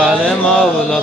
Ali Mevla.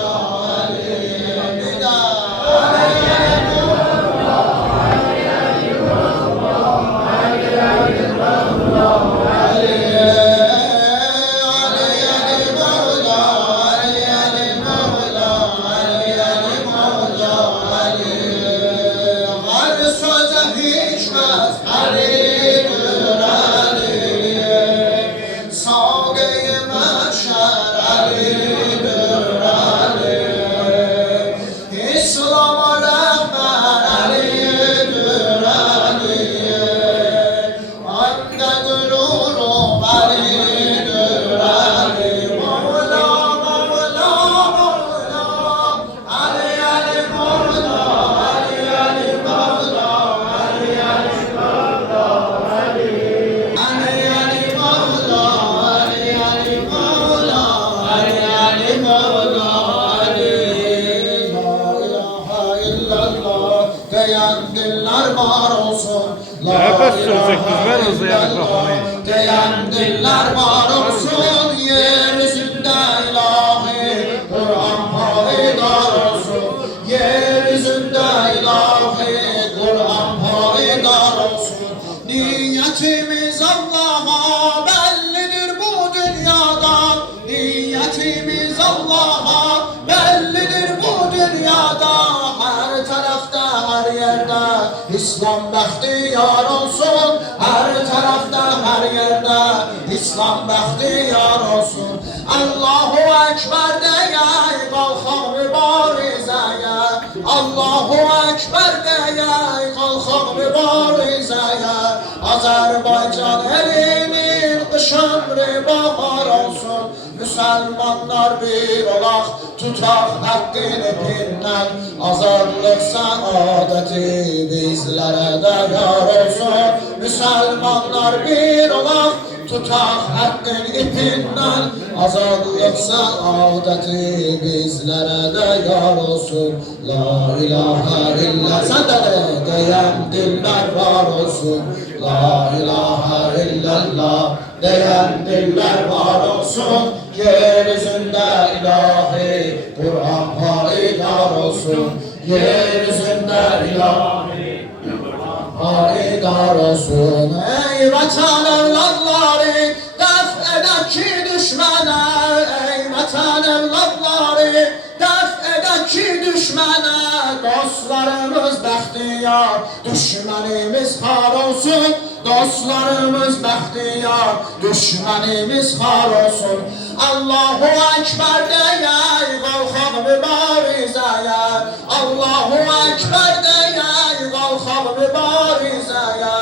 Diller var olsun, diyen diller var olsun, yeryüzünde ilahi Kur'an payidar olsun, yeryüzünde ilahi Kur'an payidar olsun. Niyetimiz Allah'a bellidir bu dünyada, niyetimiz Allah'a bellidir bu dünyada. Her tarafta, her yerde İslam bəxtiyar olsun, her tarafta, her yerde İslam bəxtiyar olsun. Allahu Ekber deyək, qalxaq mübarizəyə, Allahu Ekber deyək, qalxaq mübarizəyə. Azərbaycan elinin qışımrı bahar olsun, Müslümanlar bir olaq, tutaq haqqın ipindən. Azadlıq saadəti bizlərə də yar olsun, Müslümanlar bir olaq, tutaq haqqın ipindən. Azadlıq saadəti bizlərə də yar olsun. La ilahe illa, sən də deyən dillər var olsun. La ilahe illallah diyen diller var olsun, yeryüzünde ilahi Kur'an payidar olsun, yeryüzünde ilahi Kur'an payidar olsun. Ey vatan evlatları, def eden ki düşmene, ey vatan evlatları, def eden ki düşmene. Dostlarımız bəxtiyar, düşmənimiz xar olsun, dostlarımız bəxtiyar, düşmənimiz xar olsun. Allahu Ekber deyək, qalxaq mübarizəyə, Allahu Ekber deyək, qalxaq mübarizəyə.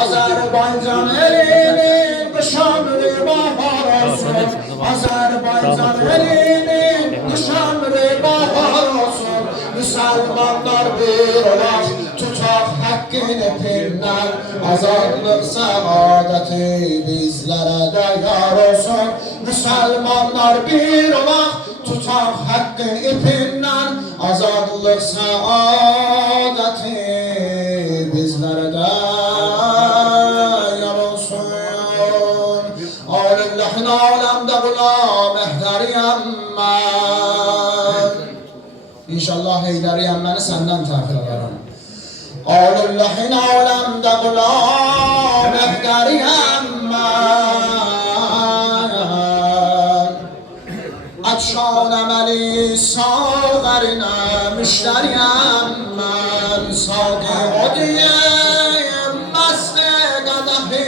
Azərbaycan elinin qışımrı bahar olsun, Azərbaycan elinin qışımrı bahar olsun. Müslümanlar bir olaq, tutaq haqqın ipindən. Azadlıq saadəti bizlərə də yar olsun. Müslümanlar bir olaq, tutaq haqqın ipindən. Azadlıq saadəti bizlərə də yar olsun. Alillahin aləmdə qulam əhdəriyəm mən. İnşallah Heydəriyəm məni səndən təxir ederim. Alillahin aləmdə qulam əhdəriyəm mən. Atşan əməli sağərinə müştəriyəm mən. Saqi o deyəm, məstə qədəhi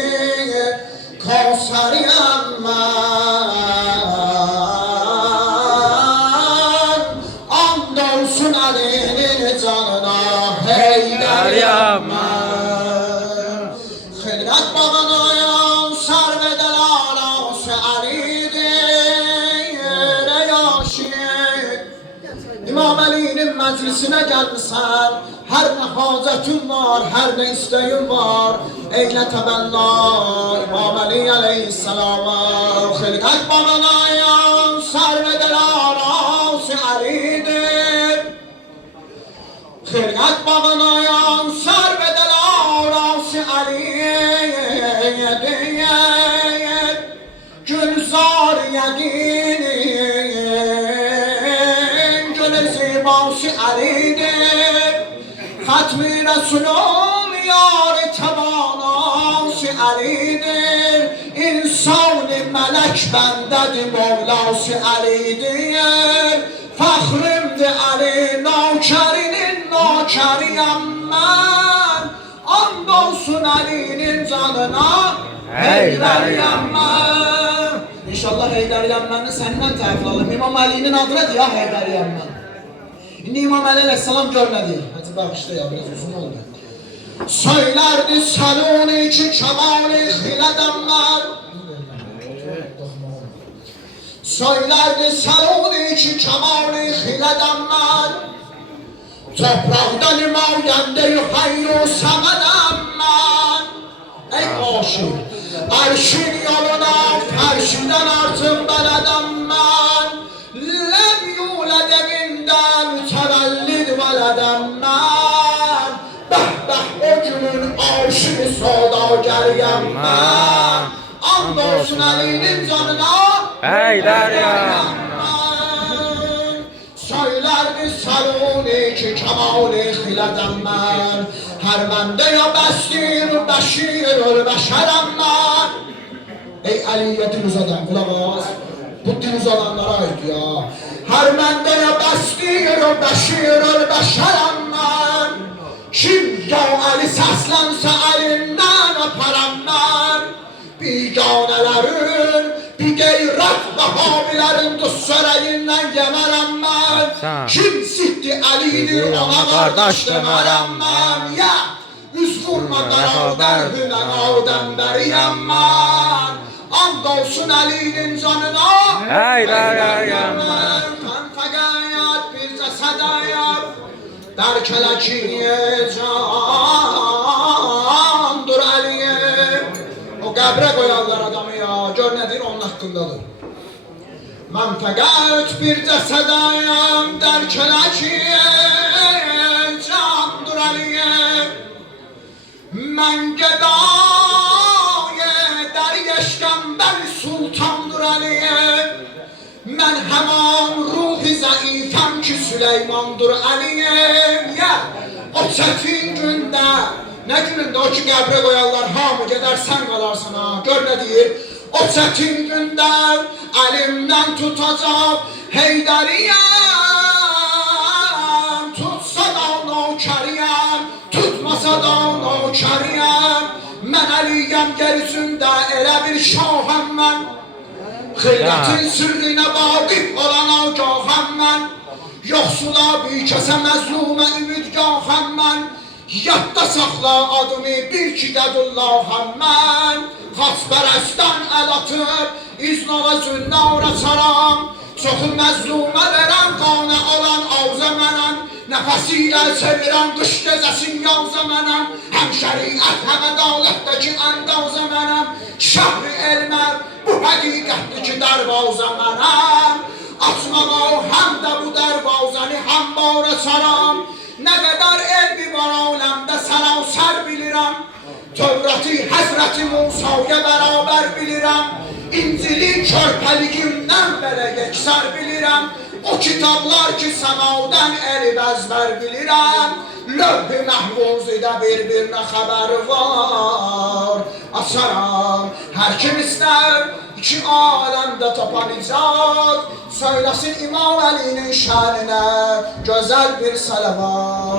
kavsəriyəm mən. Andolsun Ali'nin canına Heydəriyəm mən. Xilqət bağınayam sərvədəl alası Ali'dir ey aşiq. İmam Ali'nin məclisinə gəlmisən, hər nə hacətin var, hər nə istəyin var, eylə təbənna İmam Ali aleyhisselama. Xilqət bağınayam sərvədəl alası Ali'dir. Xilqət bağınayam sərvədəl alası Ali'dir. Gülzar yəqini libası Ali'dir. Hatmi Resulüm yar tabanası Ali'dir. İnsan-ı melek bendedir Mevlası Ali'dir. Fəxrimdir Ali nökərinin nökəriyəm mən. And olsun Ali'nin canına Heydəriyəm mən. İnşallah Heydəriyəm mənin səndən təriflə alım. İmam Ali'nin adına deyə Heydəriyəm mən. İndi İmam Ali aleyhisselam görmədi. Hadi bağışla ya, biraz uzun oldu. Söylerdi saloni ki kemali xiledem mən. Söylerdi saloni ki kemali xiledem mən. Topraktan imagende-i hayru səmədəm mən. Ey aşık, arşın yoluna ferşinden artık beledem mən. Lem yuled evinden mütevellid veledem mən. Bəh o günün arşını sodageriyem mən. And olsun Ali'nin canına Heydəriyəm mən. Söylerdi saloni ki kemali xiledem mən. Her bende ya bestir beşirül beşerem mən. Ey Ali'ye dil uzadan kulak ağız. Bu dil uzananlara ait ya. Her bende ya bestir beşirül beşerem mən. Kim ya Ali səslənsə Ali'nden öpərəm mən. Biganələrin, bir qeyrət vahabilərin düssərəyindən yemərəm mən. Kim sitti Ali'dir ona qardaş demərəm mən. Ya, üz vurma qaradan hünənadan bəriyəm mən. And olsun Ali'nin canına Heydəriyəm mən. Mən fəqəyət bircə sədəyəm Dərkələ ki candır Ali'ye. O qəbrə qoyarlar adamı ya, gör nədir onun haqqındadır. Mən fəqət bircə sədəyəm dərkələ ki candır Ali'ye. Mən gədaya dəryəşkəm bəli sultandır Ali'ye. Mən həman ruhi zəifəm ki Süleymandır Ali'ye. O çətin gündə ne gününde o ki qəbrə qoyarlar, hamı gedər, sən qalarsan ha. Gör nə deyir? O çətin gündə əlimdən tutacaq Heydəriyəm. Tutsa da nökəriyəm, tutmasa da nökəriyəm. Mən Əliyəm gərisində elə bir şahəm mən. Xillətin sirrinə vaqif olan agahəm mən. Yoxsula bir kəsə məzlumə ümidgahəm mən. Yadda saxla adımı bir ki dədullahəm mən. Xaçpərəstdən əl atıb iznova zünnara çaram. Çoxu məzlumə verəm qanə olan avza mənəm. Nəfəsi ilə sevirəm qış gecəsin yavza mənəm. Həm şəriət həm ədalətdəki əndavza mənəm. Şəhri elmər bu həqiqətdir ki dərvazə mənəm. Açmağa həm də bu dərvazəni həm bara çaram. Ne kadar elbi var alemde sərasər bilirəm. Tövratı Həzrəti Musa'ya beraber bilirəm. İncili körpəligimdən belə yeksər bilirəm. O kitablar ki səmadan elib əzbər bilirəm. Lövh-i məhvuzidə bir-birinə xəbər var. Açaram hər kim istər iki alemde tapan icat. Söylesin İmam Ali'nin şanine güzel bir salavat.